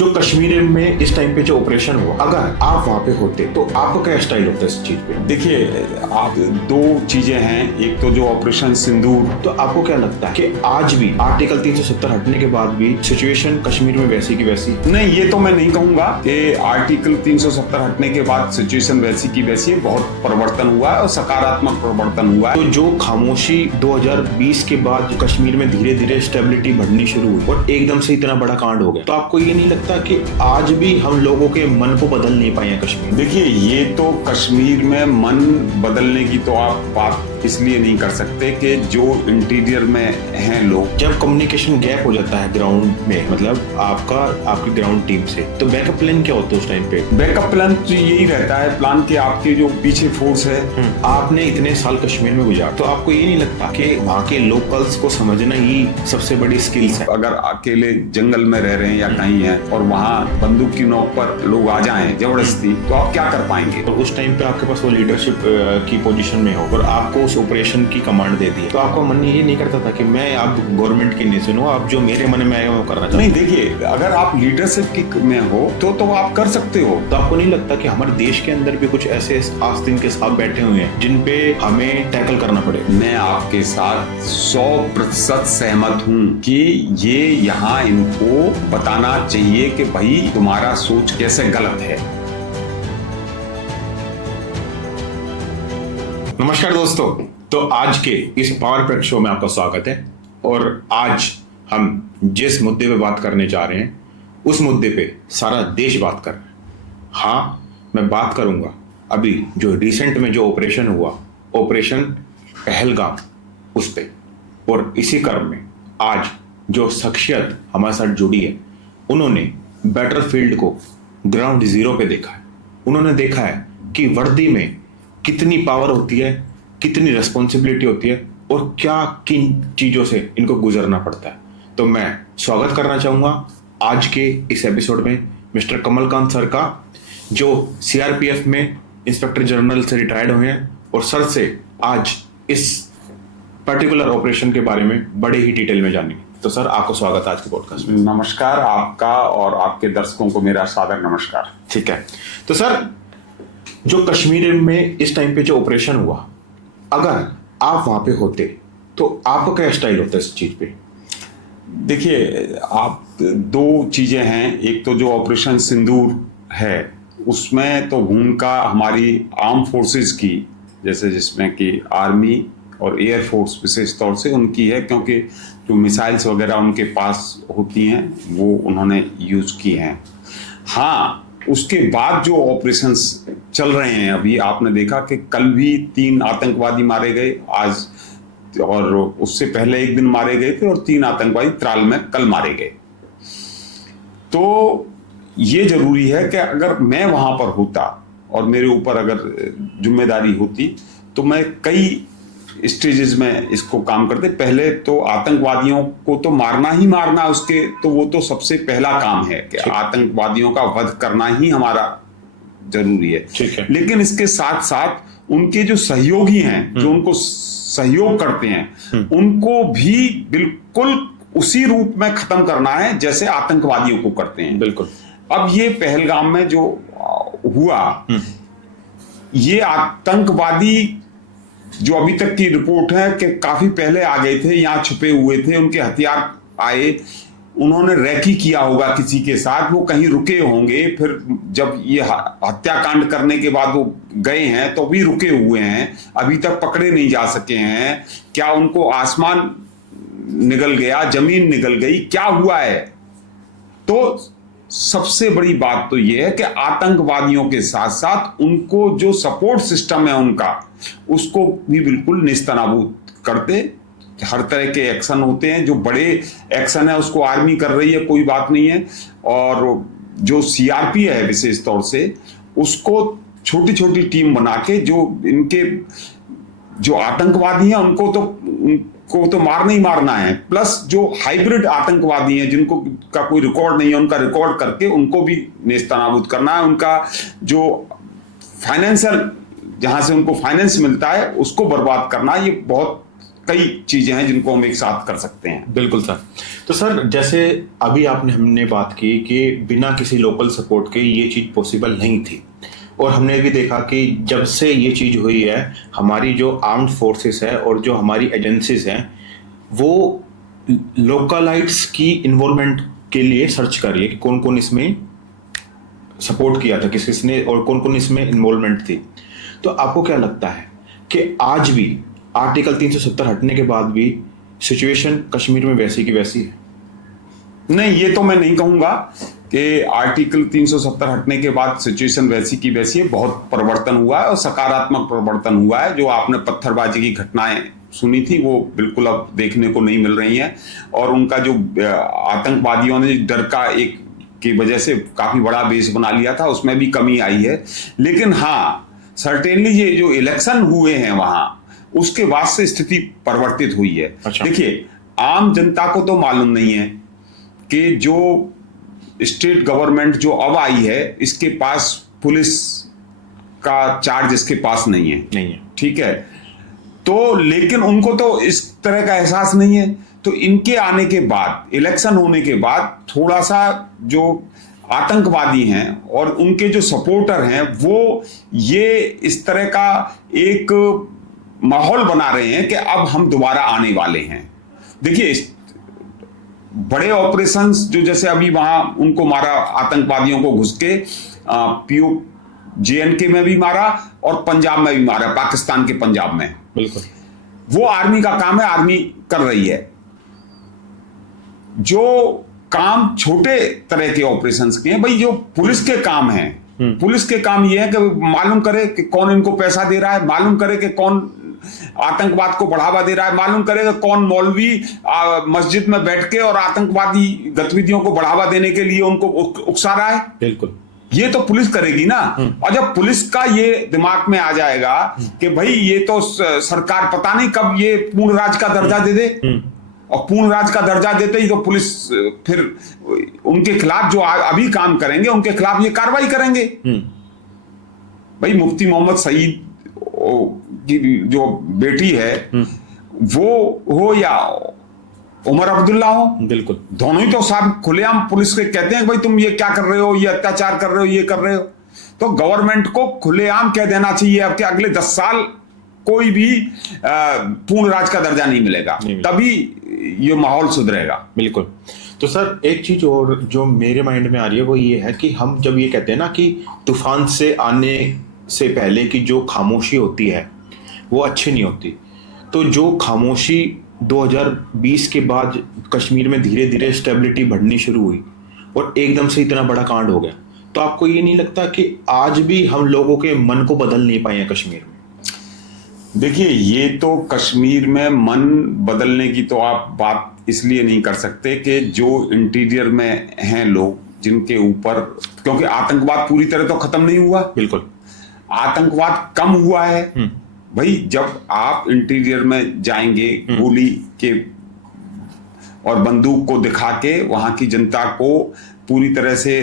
जो कश्मीर में इस टाइम पे जो ऑपरेशन हुआ, अगर आप वहां पे होते तो आपका क्या स्टाइल होता है इस चीज पे? देखिए, आप दो चीजें हैं। एक तो जो ऑपरेशन सिंदूर, तो आपको क्या लगता है कि आज भी आर्टिकल 370 हटने के बाद भी सिचुएशन कश्मीर में वैसी की वैसी? नहीं, ये तो मैं नहीं कहूंगा कि आर्टिकल 370 हटने के बाद सिचुएशन वैसी की वैसी है। बहुत परिवर्तन हुआ है और सकारात्मक परिवर्तन हुआ है। तो जो खामोशी 2020 के बाद कश्मीर में धीरे धीरे स्टेबिलिटी बढ़नी शुरू हुई और एकदम से इतना बड़ा कांड हो गया, तो आपको ये नहीं लगता कि आज भी हम लोगों के मन को बदल नहीं पाए हैं कश्मीर? देखिए, ये तो कश्मीर में मन बदलने की तो आप बात इसलिए नहीं कर सकते कि जो इंटीरियर में हैं लोग, जब कम्युनिकेशन गैप हो जाता है ग्राउंड में, मतलब आपकी ग्राउंड टीम से, तो बैकअप प्लान क्या होता है उस टाइम पे? बैकअप प्लान तो यही रहता है प्लान कि आपके जो पीछे फोर्स है। आपने इतने साल कश्मीर में गुजारा, तो आपको ये नहीं लगता कि वहाँ के लोकल्स को समझना ही सबसे बड़ी स्किल्स है? अगर अकेले जंगल में रह रहे हैं या कहीं हैं और वहाँ बंदूक की नोक पर लोग आ जाएं जबरदस्ती, तो आप क्या कर पाएंगे? और उस टाइम पे आपके पास वो लीडरशिप की पोजीशन में हो और आपको उस ऑपरेशन की कमांड दे दी, तो आपका मन ये नहीं करता था कि मैं आप गवर्नमेंट की नहीं सुनो, आप जो मेरे मन में आएगा वो करना चाहता? नहीं, देखिए, अगर आप लीडरशिप की में हो तो आप कर सकते हो। तो आपको नहीं लगता कि हमारे देश के अंदर भी कुछ ऐसे आस्तीन के साथ बैठे हुए हैं जिन पे हमें टैकल करना पड़े? मैं आपके साथ 100% सहमत हूँ कि ये यहाँ इनको बताना चाहिए कि भाई तुम्हारा सोच कैसे गलत है। नमस्कार दोस्तों, तो आज के इस पावर प्रेक शो में आपका स्वागत है। और आज हम जिस मुद्दे पे बात करने जा रहे हैं उस मुद्दे पे सारा देश बात कर रहा है। हाँ, मैं बात करूंगा अभी जो रिसेंट में जो ऑपरेशन हुआ, ऑपरेशन पहलगाम, उस पे। और इसी क्रम में आज जो शख्सियत हमारे साथ जुड़ी है, उन्होंने बैटलफील्ड को ग्राउंड जीरो पे देखा है। उन्होंने देखा है कि वर्दी में कितनी पावर होती है, कितनी रिस्पॉन्सिबिलिटी होती है और क्या किन चीजों से इनको गुजरना पड़ता है। तो मैं स्वागत करना चाहूंगा आज के इस एपिसोड में मिस्टर कमलकांत सर का, जो सीआरपीएफ में इंस्पेक्टर जनरल से रिटायर्ड हुए हैं और सर से आज इस पर्टिकुलर ऑपरेशन के बारे में बड़े ही डिटेल में जानेंगे। तो सर, आपको स्वागत है आज के पॉडकास्ट में। नमस्कार आपका और आपके दर्शकों को मेरा सादर नमस्कार। ठीक है, तो सर, जो कश्मीर में इस टाइम पे जो ऑपरेशन हुआ, अगर आप वहां पे होते तो आपका क्या स्टाइल होता है इस चीज पे? देखिए, आप दो चीजें हैं। एक तो जो ऑपरेशन सिंदूर है उसमें तो भूमिका हमारी आर्म फोर्सेस की, जैसे जिसमें कि आर्मी और एयर फोर्स विशेष तौर से उनकी है, क्योंकि जो मिसाइल्स वगैरह उनके पास होती हैं वो उन्होंने यूज की हैं। हाँ, उसके बाद जो ऑपरेशंस चल रहे हैं, अभी आपने देखा कि कल भी 3 आतंकवादी मारे गए, आज और उससे पहले एक दिन मारे गए थे और 3 आतंकवादी त्राल में कल मारे गए। तो ये जरूरी है कि अगर मैं वहां पर होता और मेरे ऊपर अगर जिम्मेदारी होती तो मैं कई स्टेजेस में इसको काम करते। पहले तो आतंकवादियों को तो मारना ही मारना, उसके तो वो तो सबसे पहला काम है कि आतंकवादियों का वध करना ही हमारा जरूरी है। ठीक है, लेकिन इसके साथ साथ उनके जो सहयोगी हैं, जो उनको सहयोग करते हैं, उनको भी बिल्कुल उसी रूप में खत्म करना है जैसे आतंकवादियों को करते हैं। बिल्कुल। अब ये पहलगाम में जो हुआ, ये आतंकवादी जो अभी तक की रिपोर्ट है कि काफी पहले आ गए थे, यहाँ छुपे हुए थे, उनके हथियार आए, उन्होंने रैकी किया होगा किसी के साथ, वो कहीं रुके होंगे, फिर जब ये हत्याकांड करने के बाद वो गए हैं तो भी रुके हुए हैं, अभी तक पकड़े नहीं जा सके हैं। क्या उनको आसमान निगल गया, जमीन निगल गई, क्या हुआ है? तो सबसे बड़ी बात तो यह है कि आतंकवादियों के साथ साथ उनको जो सपोर्ट सिस्टम है उनका, उसको भी बिल्कुल नेस्तनाबूद करते। हर तरह के एक्शन होते हैं, जो बड़े एक्शन है उसको आर्मी कर रही है, कोई बात नहीं है, और जो सीआरपी है विशेष तौर से, उसको छोटी छोटी टीम बना के जो इनके जो आतंकवादी हैं उनको तो मारना ही मारना है, प्लस जो हाइब्रिड आतंकवादी हैं जिनको का कोई रिकॉर्ड नहीं है, उनका रिकॉर्ड करके उनको भी नेस्तनाबूद करना है। उनका जो फाइनेंशियल, जहां से उनको फाइनेंस मिलता है, उसको बर्बाद करना, ये बहुत कई चीजें हैं जिनको हम एक साथ कर सकते हैं। बिल्कुल सर। तो सर जैसे अभी हमने बात की कि बिना किसी लोकल सपोर्ट के ये चीज पॉसिबल नहीं थी, और हमने भी देखा कि जब से ये चीज हुई है, हमारी जो आर्म्ड फोर्सेस है और जो हमारी एजेंसीज हैं वो लोकलाइट्स की इन्वॉल्वमेंट के लिए सर्च कर रही है कि कौन कौन इसमें सपोर्ट किया था, किस किसने, और कौन कौन इसमें इन्वॉल्वमेंट थी। तो आपको क्या लगता है कि आज भी आर्टिकल 370 हटने के बाद भी सिचुएशन कश्मीर में वैसी की वैसी है? नहीं, ये तो मैं नहीं कहूंगा कि आर्टिकल 370 हटने के बाद सिचुएशन वैसी की वैसी है। बहुत परिवर्तन हुआ है और सकारात्मक परिवर्तन हुआ है। जो आपने पत्थरबाजी की घटनाएं सुनी थी वो बिल्कुल अब देखने को नहीं मिल रही हैं, और उनका जो आतंकवादियों ने डर का एक की वजह से काफी बड़ा बेस बना लिया था, उसमें भी कमी आई है। लेकिन हाँ, सर्टेनली ये जो इलेक्शन हुए हैं वहां, उसके बाद से स्थिति परिवर्तित हुई है। अच्छा। देखिए, आम जनता को तो मालूम नहीं है कि जो स्टेट गवर्नमेंट जो अब आई है, इसके पास पुलिस का चार्ज इसके पास नहीं है। ठीक है, तो लेकिन उनको तो इस तरह का एहसास नहीं है। तो इनके आने के बाद, इलेक्शन होने के बाद, थोड़ा सा जो आतंकवादी हैं और उनके जो सपोर्टर हैं वो ये इस तरह का एक माहौल बना रहे हैं कि अब हम दोबारा आने वाले हैं। देखिए, बड़े ऑपरेशंस जो जैसे अभी वहां उनको मारा, आतंकवादियों को घुस के पीओ JNK में भी मारा और पंजाब में भी मारा, पाकिस्तान के पंजाब में। बिल्कुल, वो आर्मी का काम है, आर्मी कर रही है। जो काम छोटे तरह के ऑपरेशंस के हैं, भाई जो पुलिस के काम हैं, पुलिस के काम ये है कि मालूम करे कि कौन इनको पैसा दे रहा है, मालूम करे कि कौन आतंकवाद को बढ़ावा दे रहा है, मालूम करे कि कौन मौलवी मस्जिद में बैठ के और आतंकवादी गतिविधियों को बढ़ावा देने के लिए उनको उकसा रहा है। बिल्कुल, ये तो पुलिस करेगी ना। और जब पुलिस का ये दिमाग में आ जाएगा कि भाई ये तो सरकार पता नहीं कब ये पूर्ण राज का दर्जा दे दे, और पूर्ण राज का दर्जा देते ही तो पुलिस फिर उनके खिलाफ जो अभी काम करेंगे उनके खिलाफ ये कार्रवाई करेंगे। भाई मुफ्ती मोहम्मद सईद की जो बेटी है वो हो या उमर अब्दुल्ला हो, बिल्कुल दोनों ही तो साहब खुलेआम पुलिस के कहते हैं भाई तुम ये क्या कर रहे हो, ये अत्याचार कर रहे हो, ये कर रहे हो। तो गवर्नमेंट को खुलेआम कह देना चाहिए अब कि अगले 10 साल कोई भी पूर्ण राज का दर्जा नहीं मिलेगा, तभी ये माहौल सुधरेगा। बिल्कुल। तो सर एक चीज और जो मेरे माइंड में आ रही है वो ये है कि हम जब ये कहते हैं ना कि तूफान से आने से पहले की जो खामोशी होती है वो अच्छी नहीं होती, तो जो खामोशी 2020 के बाद कश्मीर में धीरे धीरे स्टेबिलिटी बढ़नी शुरू हुई और एकदम से इतना बड़ा कांड हो गया, तो आपको ये नहीं लगता कि आज भी हम लोगों के मन को बदल नहीं पाए हैं कश्मीर में? देखिए, ये तो कश्मीर में मन बदलने की तो आप बात इसलिए नहीं कर सकते कि जो इंटीरियर में हैं लोग जिनके ऊपर, क्योंकि आतंकवाद पूरी तरह तो खत्म नहीं हुआ। बिल्कुल, आतंकवाद कम हुआ है। भाई जब आप इंटीरियर में जाएंगे गोली के और बंदूक को दिखा के वहां की जनता को पूरी तरह से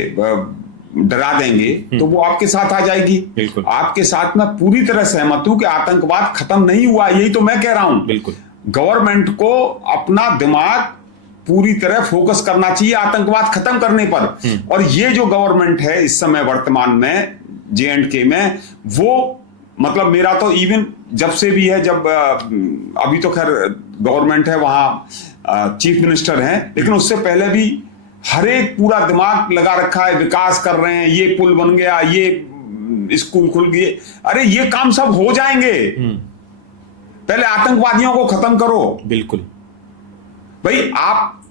डरा देंगे तो वो आपके साथ आ जाएगी। बिल्कुल, आपके साथ मैं पूरी तरह सहमत हूं कि आतंकवाद खत्म नहीं हुआ, यही तो मैं कह रहा हूं। बिल्कुल, गवर्नमेंट को अपना दिमाग पूरी तरह फोकस करना चाहिए आतंकवाद खत्म करने पर। और ये जो गवर्नमेंट है इस समय वर्तमान में J&K में, वो मतलब मेरा तो इवन जब से भी है, जब अभी तो खैर गवर्नमेंट है वहां चीफ मिनिस्टर हैं, लेकिन उससे पहले भी हर एक पूरा दिमाग लगा रखा है, विकास कर रहे हैं, ये पुल बन गया, ये स्कूल खुल गए। अरे ये काम सब हो जाएंगे, पहले आतंकवादियों को खत्म करो। बिल्कुल भाई आप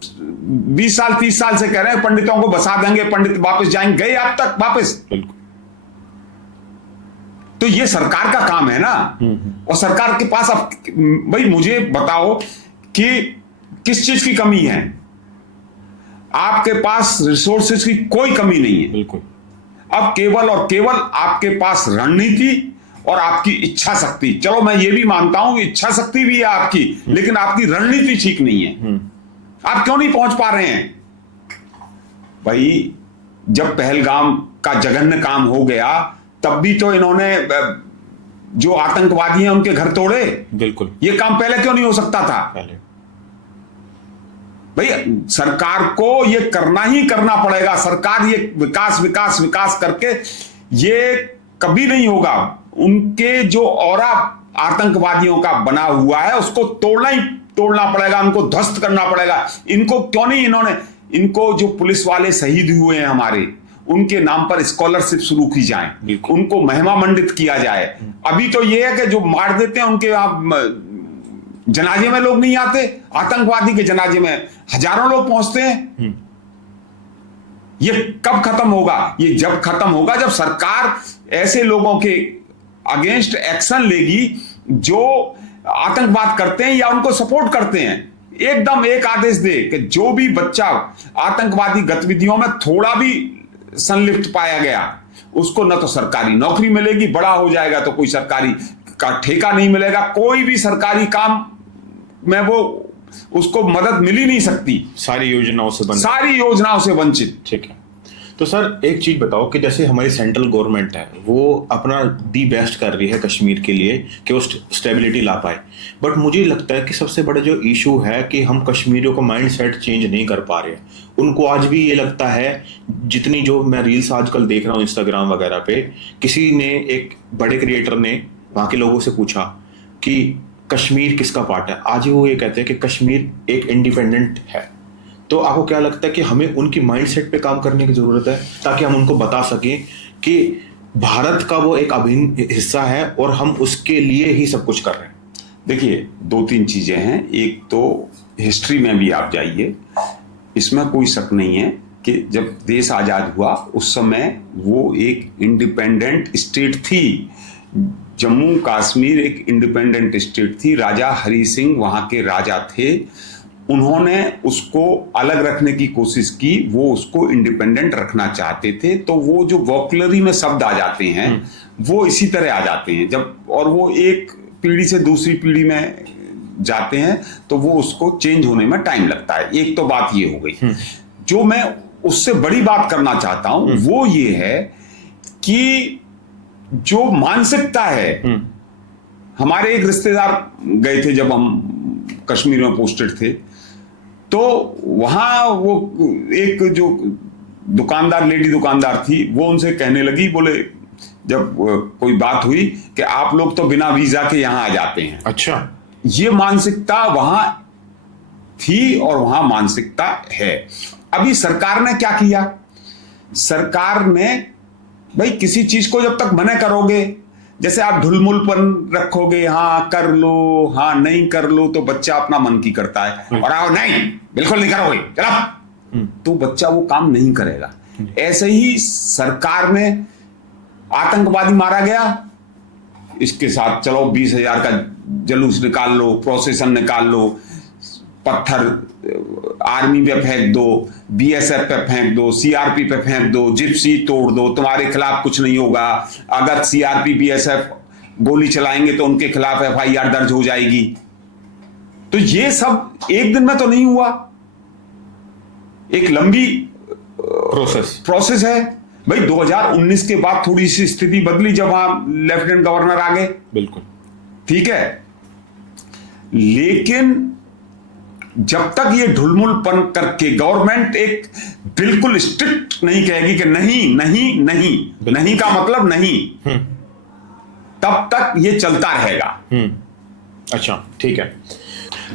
20 साल 30 साल से कह रहे हैं पंडितों को बसा देंगे, पंडित वापस जाएंगे, गए अब तक वापस? बिल्कुल। तो ये सरकार का काम है ना। और सरकार के पास अब भाई मुझे बताओ कि किस चीज की कमी है? आपके पास रिसोर्सेज की कोई कमी नहीं है। बिल्कुल। अब केवल और केवल आपके पास रणनीति और आपकी इच्छा शक्ति, चलो मैं ये भी मानता हूं कि इच्छा शक्ति भी है आपकी, लेकिन आपकी रणनीति ठीक नहीं है। आप क्यों नहीं पहुंच पा रहे हैं? भाई जब पहलगाम का जघन्य काम हो गया तब भी तो इन्होंने जो आतंकवादी हैं उनके घर तोड़े? बिल्कुल। ये काम पहले क्यों नहीं हो सकता था? पहले भाई सरकार को ये करना ही करना पड़ेगा। सरकार ये विकास विकास विकास करके ये कभी नहीं होगा। उनके जो औरा आतंकवादियों का बना हुआ है उसको तोड़ना ही तोड़ना पड़ेगा, उनको ध्वस्त करना पड़ेगा। इनको क्यों नहीं, इनको जो पुलिस वाले शहीद हुए हैं हमारे, उनके नाम पर स्कॉलरशिप शुरू की जाए, उनको महिमा मंडित किया जाए। अभी तो ये है कि जो मार देते हैं उनके जनाजे में लोग नहीं आते, आतंकवादी के जनाजे में हजारों लोग पहुंचते हैं। ये कब खत्म होगा? ये जब खत्म होगा जब सरकार ऐसे लोगों के अगेंस्ट एक्शन लेगी जो आतंकवाद करते हैं या उनको सपोर्ट करते हैं। एकदम एक आदेश दे कि जो भी बच्चा आतंकवादी गतिविधियों में थोड़ा भी संलिप्त पाया गया उसको न तो सरकारी नौकरी मिलेगी, बड़ा हो जाएगा तो कोई सरकारी का ठेका नहीं मिलेगा, कोई भी सरकारी काम में वो उसको मदद मिल ही नहीं सकती, सारी योजनाओं से वंचित। ठीक है। तो सर एक चीज बताओ कि जैसे हमारी सेंट्रल गवर्नमेंट है वो अपना दी बेस्ट कर रही है कश्मीर के लिए कि वो स्टेबिलिटी ला पाए, बट मुझे लगता है कि सबसे बड़ा जो इशू है कि हम कश्मीरियों का माइंड सेट चेंज नहीं कर पा रहे हैं। उनको आज भी ये लगता है, जितनी जो मैं रील्स आजकल देख रहा हूँ इंस्टाग्राम वगैरह पे, किसी ने एक बड़े क्रिएटर ने वहाँ के लोगों से पूछा कि कश्मीर किसका पार्ट है, आज वो ये कहते हैं कि कश्मीर एक इंडिपेंडेंट है। तो आपको क्या लगता है कि हमें उनकी माइंडसेट पे काम करने की जरूरत है ताकि हम उनको बता सकें कि भारत का वो एक अभिन्न हिस्सा है और हम उसके लिए ही सब कुछ कर रहे हैं? देखिए, दो तीन चीजें हैं। एक तो हिस्ट्री में भी आप जाइए, इसमें कोई शक नहीं है कि जब देश आजाद हुआ उस समय वो एक इंडिपेंडेंट स्टेट थी। जम्मू कश्मीर एक इंडिपेंडेंट स्टेट थी। राजा हरि सिंह वहां के राजा थे, उन्होंने उसको अलग रखने की कोशिश की, वो उसको इंडिपेंडेंट रखना चाहते थे। तो वो जो वोकैबुलरी में शब्द आ जाते हैं वो इसी तरह आ जाते हैं जब, और वो एक पीढ़ी से दूसरी पीढ़ी में जाते हैं तो वो उसको चेंज होने में टाइम लगता है। एक तो बात ये हो गई। जो मैं उससे बड़ी बात करना चाहता हूं वो ये है कि जो मानसिकता है, हमारे एक रिश्तेदार गए थे जब हम कश्मीर में पोस्टेड थे, तो वहां वो एक जो दुकानदार, लेडी दुकानदार थी, वो उनसे कहने लगी, बोले जब कोई बात हुई कि आप लोग तो बिना वीजा के यहां आ जाते हैं। अच्छा, ये मानसिकता वहां थी और वहां मानसिकता है। अभी सरकार ने क्या किया? सरकार ने, भाई किसी चीज को जब तक मना करोगे, जैसे आप ढुलमुलपन रखोगे, हाँ कर लो, हाँ नहीं कर लो, तो बच्चा अपना मन की करता है, और आओ नहीं बिल्कुल नहीं करोगे चलो, तो बच्चा वो काम नहीं करेगा। ऐसे ही सरकार ने आतंकवादी मारा गया, इसके साथ चलो 20,000 का जुलूस निकाल लो, प्रोसेसन निकाल लो, पत्थर आर्मी पे फेंक दो, बीएसएफ पे फेंक दो, सीआरपी पे फेंक दो, जिप्सी तोड़ दो, तुम्हारे खिलाफ कुछ नहीं होगा। अगर सीआरपी बीएसएफ गोली चलाएंगे तो उनके खिलाफ एफआईआर दर्ज हो जाएगी। तो ये सब एक दिन में तो नहीं हुआ, एक लंबी प्रोसेस है। भाई 2019 के बाद थोड़ी सी स्थिति बदली जब वहां लेफ्टिनेंट गवर्नर आ गए, बिल्कुल ठीक है, लेकिन जब तक ये ढुलमुलपन करके गवर्नमेंट एक बिल्कुल स्ट्रिक्ट नहीं कहेगी कि नहीं नहीं नहीं, नहीं का मतलब नहीं, तब तक ये चलता रहेगा। अच्छा, ठीक है।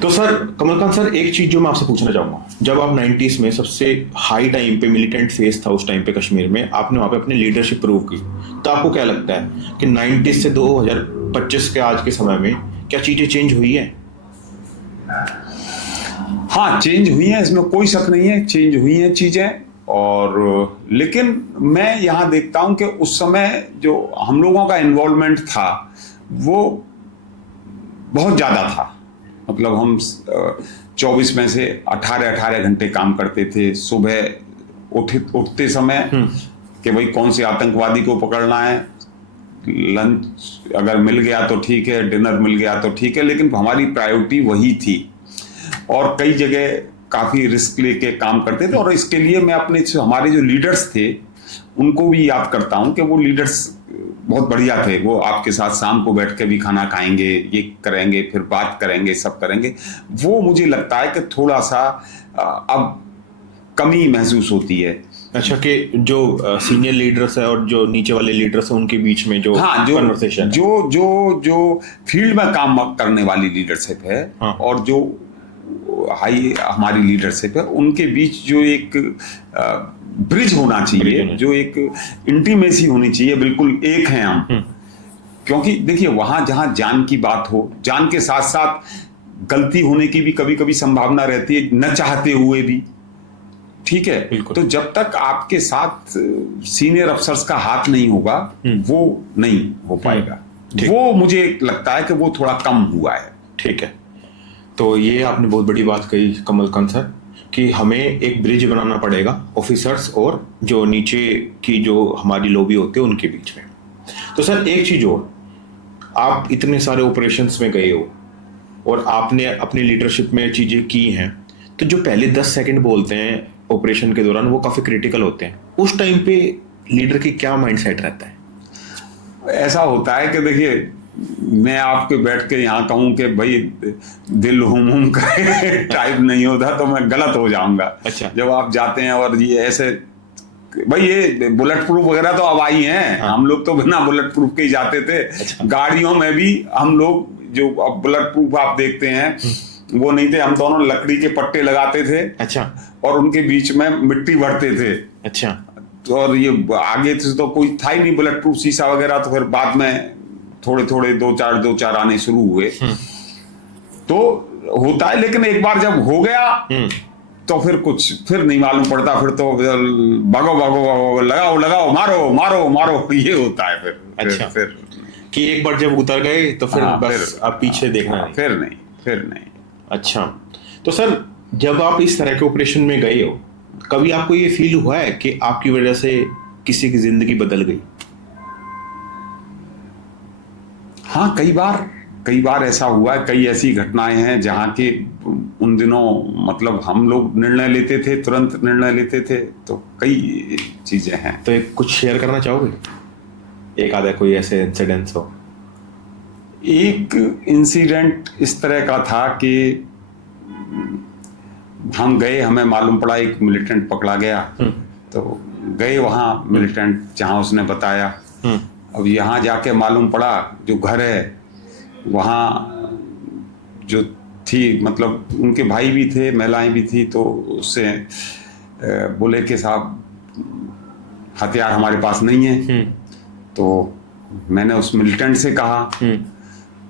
तो सर कमलकांत सर, एक चीज जो मैं आपसे पूछना चाहूंगा, जब आप 90s में सबसे हाई टाइम पे मिलिटेंट फेस था, उस टाइम पे कश्मीर में आपने वहां पे अपनी लीडरशिप प्रूव की, तो आपको क्या लगता है कि 90s से 2025 के आज के समय में क्या चीजें चेंज हुई है? हाँ, चेंज हुई है, इसमें कोई शक नहीं है, चेंज हुई हैं चीजें। और लेकिन मैं यहां देखता हूं कि उस समय जो हम लोगों का इन्वॉल्वमेंट था वो बहुत ज्यादा था। मतलब हम 24 में से 18 घंटे काम करते थे। सुबह उठते समय कि भाई कौन से आतंकवादी को पकड़ना है, लंच अगर मिल गया तो ठीक है, डिनर मिल गया तो ठीक है, लेकिन हमारी प्रायोरिटी वही थी। और कई जगह काफी रिस्क लेके काम करते थे, और इसके लिए मैं अपने हमारे जो लीडर्स थे उनको भी याद करता हूं कि वो लीडर्स बहुत बढ़िया थे। वो आपके साथ शाम को बैठ के भी खाना खाएंगे, ये करेंगे, फिर बात करेंगे, सब करेंगे। वो मुझे लगता है कि थोड़ा सा अब कमी महसूस होती है। अच्छा, कि जो सीनियर लीडर्स है और जो नीचे वाले लीडर्स हैं उनके बीच में जो हाँ, जो कन्वर्सेशन जो फील्ड में काम करने वाली लीडरशिप है, हाँ। और जो हाई हमारी लीडरशिप है, उनके बीच जो एक ब्रिज होना चाहिए, जो एक इंटीमेसी होनी चाहिए, बिल्कुल एक हैं हम। क्योंकि देखिए, वहां जहां जान की बात हो, जान के साथ साथ गलती होने की भी कभी कभी संभावना रहती है, न चाहते हुए भी, ठीक है। तो जब तक आपके साथ सीनियर अफसर्स का हाथ नहीं होगा, वो नहीं हो पाएगा। वो मुझे लगता है कि वो थोड़ा कम हुआ है। ठीक है, तो ये आपने बहुत बड़ी बात कही कमलकांत सर, कि हमें एक ब्रिज बनाना पड़ेगा ऑफिसर्स और जो नीचे की जो हमारी लॉबी होती है उनके बीच में। तो सर एक चीज और, आप इतने सारे ऑपरेशंस में गए हो और आपने अपनी लीडरशिप में चीजें की हैं, तो जो पहले 10 सेकंड बोलते हैं ऑपरेशन के दौरान वो काफी क्रिटिकल होते हैं। उस टाइम पे लीडर की क्या माइंडसेट रहता है? ऐसा होता है कि देखिए, मैं आपके बैठ के यहाँ कहूँ कि भाई दिल हुम करे टाइप नहीं होता तो मैं गलत हो जाऊंगा। अच्छा। जब आप जाते हैं और ये ऐसे, भाई ये बुलेट प्रूफ वगैरह तो अब आई हैं। हाँ। हम लोग तो बिना बुलेट प्रूफ के ही जाते थे। अच्छा। गाड़ियों में भी हम लोग जो अब बुलेट प्रूफ आप देखते हैं वो नहीं थे, हम दोनों लकड़ी के पट्टे लगाते थे। अच्छा। और उनके बीच में मिट्टी भरते थे। अच्छा। और ये आगे से तो कोई था ही नहीं बुलेट प्रूफ शीशा वगैरह, तो फिर बाद में थोड़े थोड़े दो चार आने शुरू हुए। तो होता है, लेकिन एक बार जब हो गया तो फिर नहीं मालूम पड़ता। फिर तो भागो भागो भागो, लगाओ लगाओ, मारो मारो मारो, ये होता है फिर। अच्छा। फिर कि एक बार जब उतर गए तो फिर हाँ, बस अब पीछे देखना नहीं। फिर नहीं। अच्छा, तो सर जब आप इस तरह के ऑपरेशन में गए हो, कभी आपको ये फील हुआ है कि आपकी वजह से किसी की जिंदगी बदल गई? हाँ, कई बार ऐसा हुआ है। कई ऐसी घटनाएं हैं जहाँ के उन दिनों मतलब हम लोग निर्णय लेते थे, तुरंत निर्णय लेते थे। तो कई चीजें हैं। तो एक कुछ शेयर करना चाहोगे? एक आधा कोई ऐसे इंसिडेंट्स हो? एक इंसिडेंट इस तरह का था कि हम गए, हमें मालूम पड़ा एक मिलिटेंट पकड़ा गया। तो गए वहाँ मिलिटेंट जहाँ उसने बताया। अब यहाँ जाके मालूम पड़ा जो घर है वहाँ जो थी, मतलब उनके भाई भी थे, महिलाएं भी थी। तो उससे बोले कि साहब हथियार हमारे पास नहीं है। तो मैंने उस मिलिटेंट से कहा,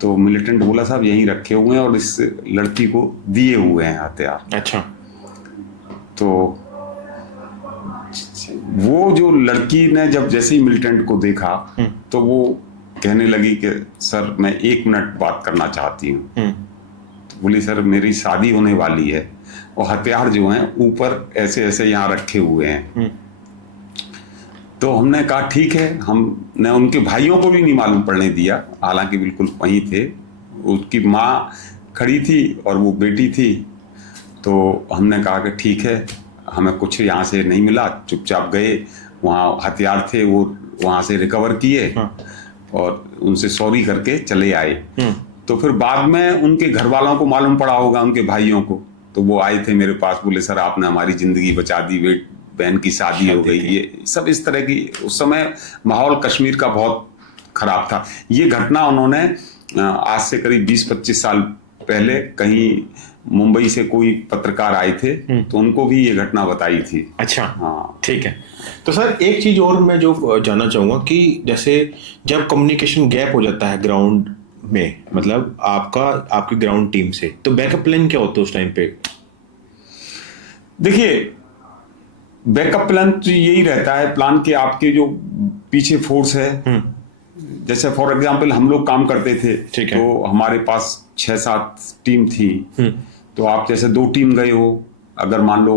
तो मिलिटेंट बोला साहब यहीं रखे हुए हैं और इस लड़की को दिए हुए हैं हथियार। अच्छा। तो वो जो लड़की ने जब जैसे ही मिलिटेंट को देखा तो वो कहने लगी कि सर मैं 1 मिनट बात करना चाहती हूँ। तो बोली सर मेरी शादी होने वाली है और हथियार जो हैं ऊपर ऐसे ऐसे यहाँ रखे हुए हैं। तो हमने कहा ठीक है। हमने उनके भाइयों को भी नहीं मालूम पड़ने दिया, हालांकि बिल्कुल वहीं थे। उसकी माँ खड़ी थी और वो बेटी थी। तो हमने कहा कि ठीक है, हमें कुछ यहाँ से नहीं मिला। चुपचाप गए, वहाँ हथियार थे वो वहाँ से रिकवर किए और उनसे सॉरी करके चले आए। तो फिर बाद में उनके घर वालों को मालूम पड़ा होगा, उनके भाइयों को। तो वो आए थे मेरे पास, बोले सर आपने हमारी जिंदगी बचा दी, बहन की शादी हो गई। ये सब इस तरह की, उस समय माहौल कश्मीर का बहुत खराब था। ये घटना उन्होंने आज से करीब 20-25 साल पहले कहीं मुंबई से कोई पत्रकार आए थे तो उनको भी ये घटना बताई थी। अच्छा। हाँ, ठीक है। तो सर एक चीज और मैं जो जानना चाहूंगा कि जैसे जब कम्युनिकेशन गैप हो जाता है ग्राउंड में, मतलब आपकी ग्राउंड टीम से, तो बैकअप प्लान क्या होता है उस टाइम पे? देखिए बैकअप प्लान तो यही रहता है प्लान के आपके जो पीछे फोर्स है। जैसे फॉर एग्जांपल हम लोग काम करते थे, तो हमारे पास 6-7 टीम थी। तो आप जैसे 2 टीम गए हो, अगर मान लो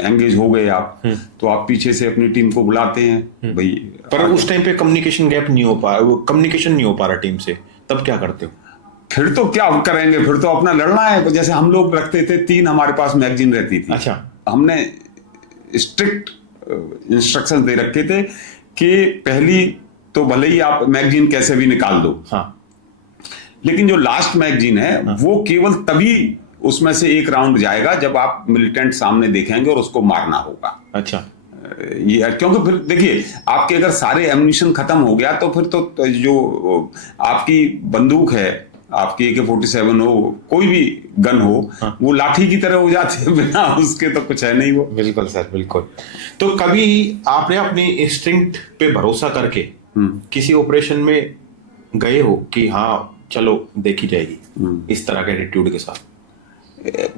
एंगेज हो गए आप, तो आप पीछे से अपनी टीम को बुलाते हैं भाई। पर उस टाइम पे कम्युनिकेशन गैप नहीं हो पा, वो कम्युनिकेशन नहीं हो पा रहा टीम से, तब क्या करते हो? फिर तो क्या करेंगे, फिर तो अपना लड़ना है। जैसे हम लोग रखते थे 3 हमारे पास मैगजीन रहती थी। अच्छा। हमने स्ट्रिक्ट इंस्ट्रक्शन दे रखे थे कि पहली तो भले ही आप मैगजीन कैसे भी निकाल दो, हाँ, लेकिन जो लास्ट मैगजीन है वो केवल तभी उसमें से एक राउंड जाएगा जब आप मिलिटेंट सामने देखेंगे और उसको मारना होगा। अच्छा, ये क्योंकि फिर देखिए, आपके अगर सारे एम्यूनिशन खत्म हो गया तो फिर तो जो आपकी बंदूक है, आपकी AK-47 हो, कोई भी गन हो, हाँ। वो लाठी की तरह हो जाती है, बिना उसके तो कुछ है नहीं वो। बिल्कुल सर, बिल्कुल। तो कभी आपने अपनी इंस्टिंक्ट पे भरोसा करके किसी ऑपरेशन में गए हो कि हाँ चलो देखी जाएगी, इस तरह के एटीट्यूड के साथ?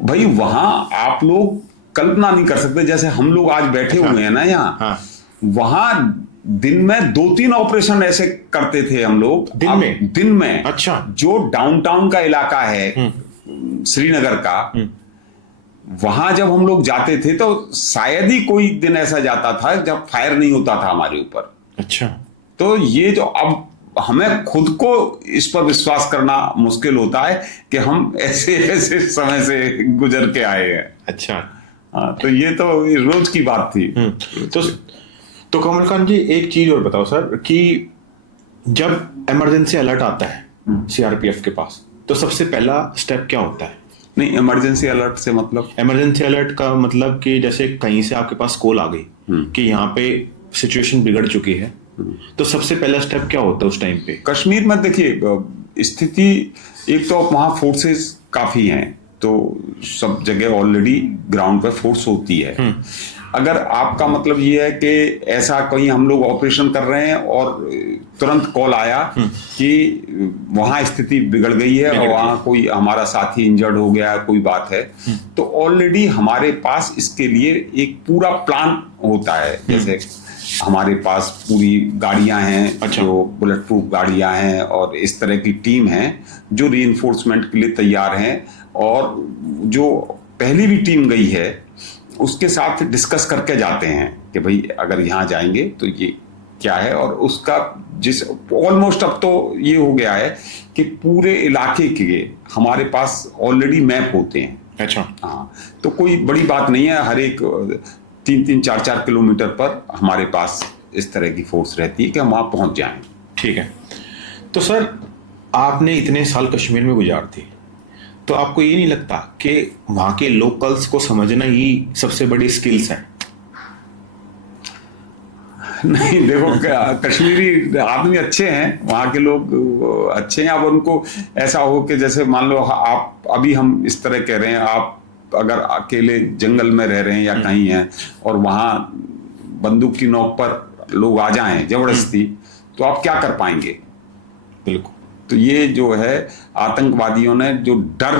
भाई वहां आप लोग कल्पना नहीं कर सकते, जैसे हम लोग आज बैठे हुए हैं ना यहाँ, हाँ, वहां दिन में 2-3 ऑपरेशन ऐसे करते थे हम लोग। दिन में अच्छा, जो डाउनटाउन का इलाका है श्रीनगर का, वहां जब हम लोग जाते थे तो शायद ही कोई दिन ऐसा जाता था जब फायर नहीं होता था हमारे ऊपर। अच्छा। तो ये जो अब हमें खुद को इस पर विश्वास करना मुश्किल होता है कि हम ऐसे ऐसे समय से गुजर के आए हैं। अच्छा, हाँ, तो ये तो रोज की बात थी। तो कमलकांत जी, एक चीज और बताओ सर कि जब इमरजेंसी अलर्ट आता है CRPF के पास, तो सबसे पहला स्टेप क्या होता है? नहीं, इमरजेंसी अलर्ट से मतलब? इमरजेंसी अलर्ट का मतलब कि जैसे कहीं से आपके पास कॉल आ गई कि यहाँ पे सिचुएशन बिगड़ चुकी है, तो सबसे पहला स्टेप क्या होता है उस टाइम पे? कश्मीर में देखिए स्थिति, एक तो वहां फोर्सेस काफी हैं, तो सब जगह ऑलरेडी ग्राउंड पे फोर्स होती है। अगर आपका मतलब ये है कि ऐसा कहीं हम लोग ऑपरेशन कर रहे हैं और तुरंत कॉल आया कि वहां स्थिति बिगड़ गई है और वहां कोई हमारा साथी इंजर्ड हो गया, कोई बात है, तो ऑलरेडी हमारे पास इसके लिए एक पूरा प्लान होता है। जैसे हमारे पास पूरी गाड़ियां हैं, अच्छा, जो बुलेट प्रूफ गाड़ियां हैं, और इस तरह की टीम है जो रीइंफोर्समेंट के लिए तैयार हैं, और जो पहली भी टीम गई है उसके साथ डिस्कस करके जाते हैं कि भाई अगर यहाँ जाएंगे तो ये क्या है, और उसका जिस ऑलमोस्ट अब तो ये हो गया है कि पूरे इलाके के हमारे पास ऑलरेडी मैप होते हैं। अच्छा, हाँ, तो कोई बड़ी बात नहीं है, हर एक 3-3, 4-4 किलोमीटर पर हमारे पास इस तरह की फोर्स रहती है कि हम वहां पहुंच जाएं। ठीक है। तो सर, आपने इतने साल कश्मीर में गुजार दी, तो आपको ये नहीं लगता कि वहां के लोकल्स को समझना ही सबसे बड़ी स्किल्स है? नहीं, देखो कश्मीरी आदमी अच्छे हैं, वहाँ के लोग अच्छे हैं। अब उनको ऐसा हो कि जैसे मान लो आप अभी हम इस तरह कह रहे हैं, आप अगर अकेले जंगल में रह रहे हैं या कहीं हैं और वहाँ बंदूक की नोक पर लोग आ जाएं जबरदस्ती, तो आप क्या कर पाएंगे? बिल्कुल। तो ये जो है आतंकवादियों ने जो डर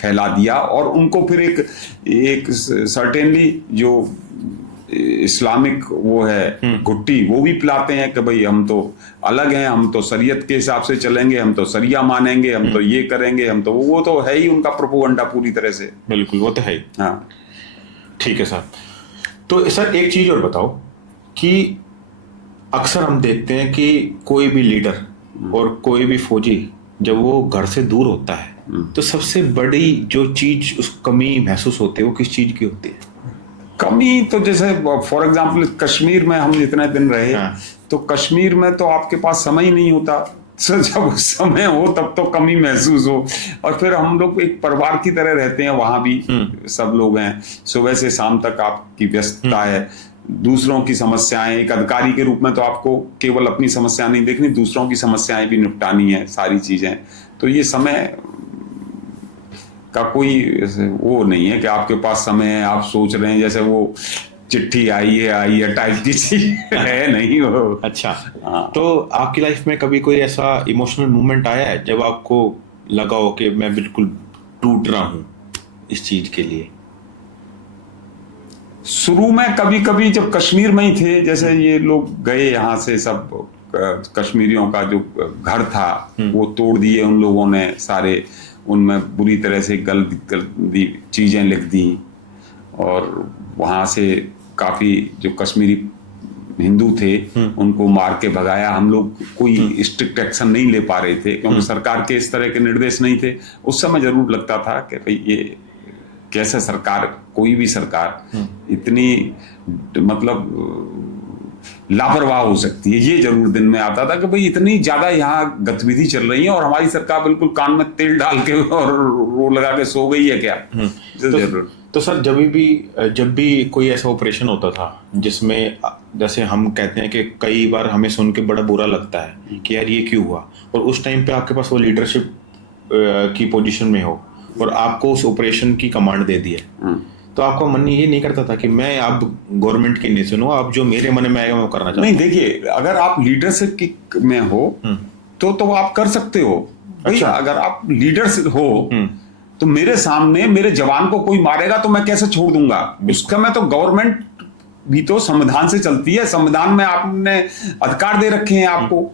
फैला दिया, और उनको फिर एक सर्टेनली जो इस्लामिक वो है घुट्टी, वो भी पिलाते हैं कि भाई हम तो अलग हैं, हम तो शरीयत के हिसाब से चलेंगे, हम तो शरिया मानेंगे, हम तो ये करेंगे, हम तो वो तो है ही उनका प्रोपोगंडा पूरी तरह से। बिल्कुल, वो तो है ही। हाँ, ठीक है सर। तो सर एक चीज और बताओ कि अक्सर हम देखते हैं कि कोई भी लीडर और कोई भी फौजी जब वो घर से दूर होता है तो सबसे बड़ी जो चीज उस कमी महसूस होती है वो किस चीज की होती है? कमी तो जैसे फॉर एग्जांपल कश्मीर में हम जितने दिन रहे, तो कश्मीर में तो आपके पास समय ही नहीं होता। तो जब समय हो तब तो कमी महसूस हो, और फिर हम लोग एक परिवार की तरह रहते हैं, वहां भी सब लोग हैं, सुबह से शाम तक आपकी व्यस्तता है, दूसरों की समस्याएं, एक अधिकारी के रूप में तो आपको केवल अपनी समस्या नहीं देखनी, दूसरों की समस्याएं भी निपटानी है, सारी चीजें। तो ये समय का कोई वो नहीं है कि आपके पास समय है, आप सोच रहे हैं जैसे वो चिट्ठी आई है टाइप की चीज है, नहीं हो। अच्छा, हाँ। तो आपकी लाइफ में कभी कोई ऐसा इमोशनल मोमेंट आया है जब आपको लगा हो कि मैं बिल्कुल टूट रहा हूं इस चीज के लिए? शुरू में कभी कभी जब कश्मीर में ही थे, जैसे ये लोग गए यहाँ से, सब कश्मीरियों का जो घर था वो तोड़ दिए उन लोगों ने सारे, उनमें बुरी तरह से गंदी चीजें लिख दी, और वहां से काफी जो कश्मीरी हिंदू थे उनको मार के भगाया। हम लोग कोई स्ट्रिक्ट एक्शन नहीं ले पा रहे थे क्योंकि सरकार के इस तरह के निर्देश नहीं थे। उस समय जरूर लगता था कि भाई ये कैसे सरकार, कोई भी सरकार इतनी मतलब लापरवाह हो सकती है। ये जरूर दिन में आता था कि भाई इतनी ज्यादा यहाँ गतिविधि चल रही है और हमारी सरकार बिल्कुल कान में तेल डाल के और रो लगा के सो गई है क्या। तो सर जब भी कोई ऐसा ऑपरेशन होता था जिसमें जैसे हम कहते हैं कि कई बार हमें सुन के बड़ा बुरा लगता है कि यार ये क्यों हुआ, और उस टाइम पे आपके पास वो लीडरशिप की पोजीशन में हो और आपको उस ऑपरेशन की कमांड दे दी है, तो आपका मन ये नहीं करता था कि मैं अब गवर्नमेंट की नहीं सुनूं, अब जो मेरे मन में आएगा मैं वो करना चाहता हूं? नहीं, देखिए, अगर आप लीडरशिप की में हो तो आप कर सकते हो। अच्छा, अगर आप लीडर हो तो मेरे सामने मेरे जवान को कोई मारेगा तो मैं कैसे छोड़ दूंगा उसका। मैं तो गवर्नमेंट भी तो संविधान से चलती है, संविधान में आपने अधिकार दे रखे हैं आपको,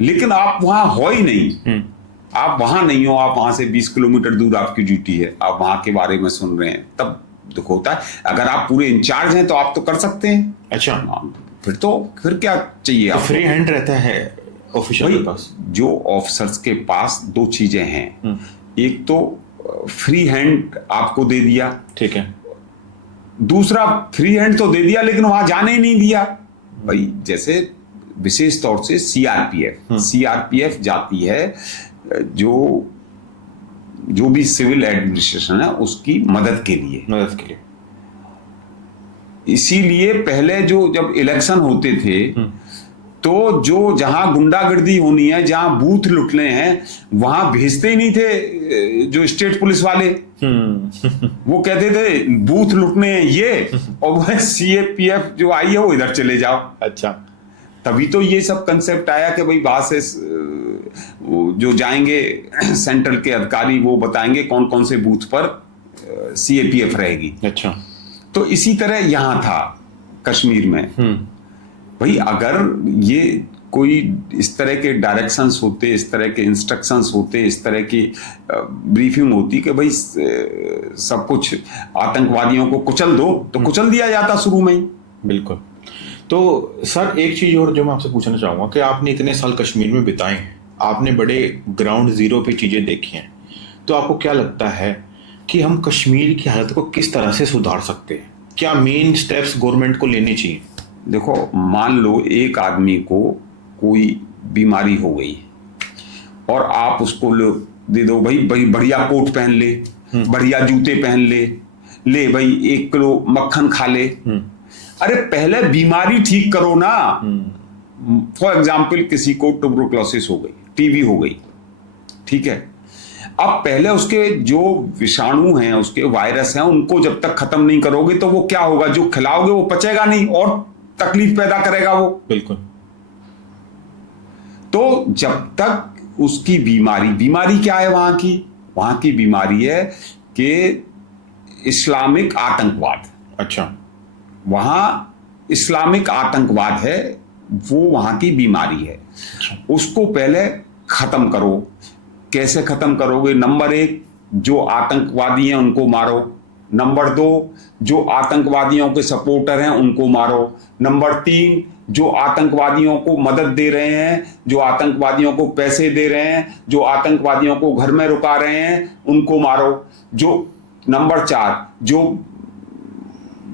लेकिन आप वहां हो ही नहीं। आप वहां नहीं हो, आप वहां से 20 किलोमीटर दूर आपकी ड्यूटी है, आप वहां के बारे में सुन रहे हैं, तब दुख होता है। अगर आप पूरे इंचार्ज हैं तो आप तो कर सकते हैं। अच्छा, फिर क्या चाहिए तो फ्री हैंड रहता है ऑफिसर के पास। जो ऑफिसर्स के पास दो चीजें हैं, एक तो फ्री हैंड आपको दे दिया, ठीक है, दूसरा फ्री हैंड तो दे दिया लेकिन वहां जाने ही नहीं दिया। भाई जैसे विशेष तौर से सीआरपीएफ जाती है जो भी सिविल एडमिनिस्ट्रेशन है उसकी मदद के लिए। इसीलिए पहले जब इलेक्शन होते थे तो जहां गुंडागर्दी होनी है, जहां बूथ लुटने हैं, वहां भेजते ही नहीं थे जो स्टेट पुलिस वाले। वो कहते थे बूथ लुटने हैं ये, और वह सीएपीएफ जो आई है वो इधर चले जाओ। अच्छा, तभी तो ये सब कंसेप्ट आया कि भाई बाहर से जो जाएंगे सेंट्रल के अधिकारी वो बताएंगे कौन कौन से बूथ पर सीएपीएफ रहेगी। अच्छा, तो इसी तरह यहां था कश्मीर में। भाई अगर ये कोई इस तरह के डायरेक्शंस होते, इस तरह के इंस्ट्रक्शंस होते, इस तरह की ब्रीफिंग होती कि भाई सब कुछ आतंकवादियों को कुचल दो, तो कुचल दिया जाता शुरू में ही। बिल्कुल। तो सर एक चीज और जो मैं आपसे पूछना चाहूंगा कि आपने इतने साल कश्मीर में बिताए हैं, आपने बड़े ग्राउंड जीरो पे चीजें देखी हैं, तो आपको क्या लगता है कि हम कश्मीर की हालत को किस तरह से सुधार सकते हैं? क्या मेन स्टेप्स गवर्नमेंट को लेने चाहिए? देखो, मान लो एक आदमी को कोई बीमारी हो गई और आप उसको दे दो, भाई बढ़िया कोट पहन ले, बढ़िया जूते पहन ले भाई 1 किलो मक्खन खा ले। अरे पहले बीमारी ठीक करो ना। फॉर एग्जाम्पल किसी को ट्यूबरकुलोसिस हो गई, टीबी हो गई, ठीक है, अब पहले उसके जो विषाणु हैं, उसके वायरस हैं, उनको जब तक खत्म नहीं करोगे तो वो क्या होगा, जो खिलाओगे वो पचेगा नहीं और तकलीफ पैदा करेगा वो। बिल्कुल। तो जब तक उसकी बीमारी क्या है वहां की बीमारी है कि इस्लामिक आतंकवाद। अच्छा, वहां इस्लामिक आतंकवाद है, वो वहां की बीमारी है। उसको पहले खत्म करो। कैसे खत्म करोगे? नंबर 1, जो आतंकवादी हैं उनको मारो। नंबर 2, जो आतंकवादियों के सपोर्टर हैं उनको मारो। नंबर 3, जो आतंकवादियों को मदद दे रहे हैं, जो आतंकवादियों को पैसे दे रहे हैं, जो आतंकवादियों को घर में रुका रहे हैं, उनको मारो। नंबर 4, जो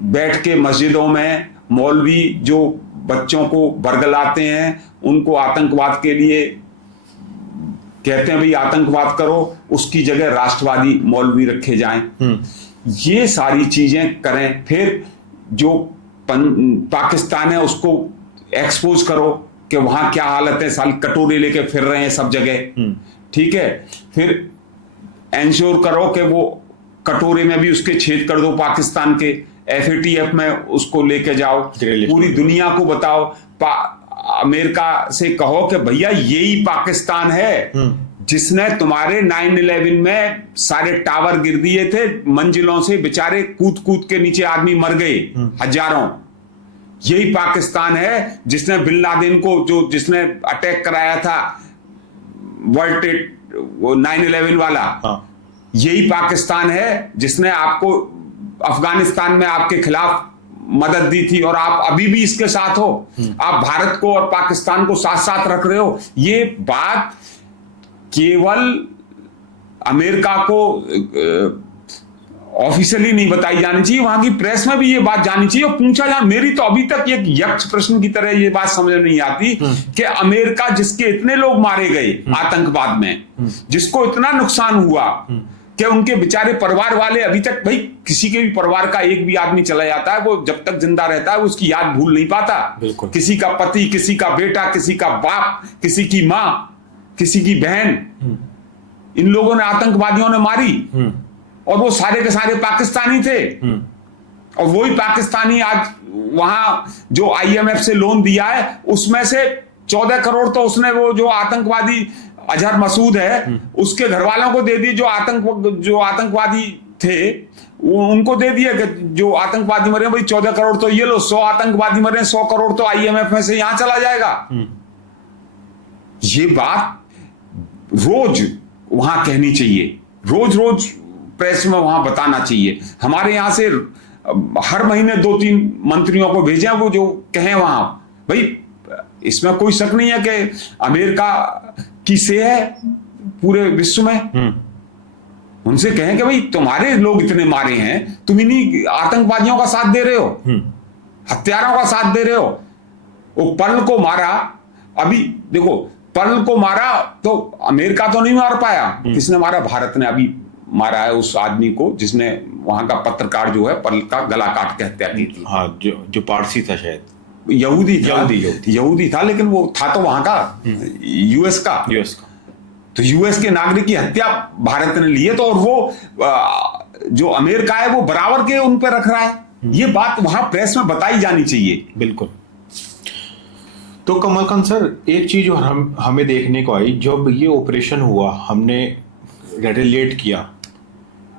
बैठ के मस्जिदों में मौलवी जो बच्चों को बरगलाते हैं, उनको आतंकवाद के लिए कहते हैं भाई आतंकवाद करो, उसकी जगह राष्ट्रवादी मौलवी रखे जाएं। ये सारी चीजें करें। फिर जो पाकिस्तान है उसको एक्सपोज करो कि वहां क्या हालत है, साल कटोरे लेके फिर रहे हैं सब जगह, ठीक है। फिर एंश्योर करो कि वो कटोरे में भी उसके छेद कर दो पाकिस्तान के, एफएटीएफ में उसको लेके जाओ, पूरी दुनिया को बताओ। अमेरिका से कहो कि भैया यही पाकिस्तान है जिसने तुम्हारे 9/11 में सारे टावर गिर दिए थे, मंजिलों से बेचारे कूद कूद के नीचे आदमी मर गए हजारों। यही पाकिस्तान है जिसने बिन लादेन को जिसने अटैक कराया था, वर्ल्ड ट्रेड 9/11 वाला। यही पाकिस्तान है जिसने आपको अफगानिस्तान में आपके खिलाफ मदद दी थी और आप अभी भी इसके साथ हो। आप भारत को और पाकिस्तान को साथ साथ रख रहे हो। ये बात केवल अमेरिका को ऑफिशियली नहीं बताई जानी चाहिए, वहां की प्रेस में भी ये बात जानी चाहिए और पूछा जाए। मेरी तो अभी तक एक यक्ष प्रश्न की तरह ये बात समझ नहीं आती कि अमेरिका जिसके इतने लोग मारे गए आतंकवाद में, जिसको इतना नुकसान हुआ कि उनके बेचारे परिवार वाले अभी तक, भाई किसी के भी परिवार का एक भी आदमी चला जाता है, वो जब तक जिंदा रहता है उसकी याद भूल नहीं पाता। किसी का पति, किसी का बेटा, किसी का बाप, किसी की मां, किसी की बहन, इन लोगों ने, आतंकवादियों ने मारी, और वो सारे के सारे पाकिस्तानी थे। और वही पाकिस्तानी आज वहां जो आईएमएफ से लोन दिया है उसमें से 14 करोड़ तो उसने वो जो आतंकवादी अजहर मसूद है उसके घर वालों को दे दिए, जो आतंकवादी थे उनको दे दिया कि जो आतंकवादी मरे भाई 14 करोड़ तो ये लो, 100 आतंकवादी मरे 100 करोड़ तो आईएमएफ में से यहां चला जाएगा। ये बात रोज वहां कहनी चाहिए, रोज रोज प्रेस में वहां बताना चाहिए। हमारे यहां से हर महीने 2-3 मंत्रियों को भेजें, वो जो कहें वहां, भाई इसमें कोई शक नहीं है कि अमेरिका की से है पूरे विश्व में। उनसे कहें कि भाई तुम्हारे लोग इतने मारे हैं, तुम इन्हीं आतंकवादियों का साथ दे रहे हो, हत्यारों का साथ दे रहे हो। वो पर्ल को मारा, अभी देखो पर्ल को मारा तो अमेरिका तो नहीं मार पाया, किसने मारा? भारत ने अभी मारा है उस आदमी को जिसने वहां का पत्रकार जो है पर्ल का गला काट के हत्या की थी। हाँ, जो पारसी था, शायद यहूदी था, लेकिन वो था तो वहां का यूएस का। तो यूएस के नागरिक की हत्या भारत ने ली है, तो और वो जो अमेरिका है वो बराबर के उन पर रख रहा है। ये बात वहां प्रेस में बताई जानी चाहिए। बिल्कुल। तो कमलकांत सर, एक चीज और हमें देखने को आई, जब ये ऑपरेशन हुआ, हमने रेटेलिएट किया,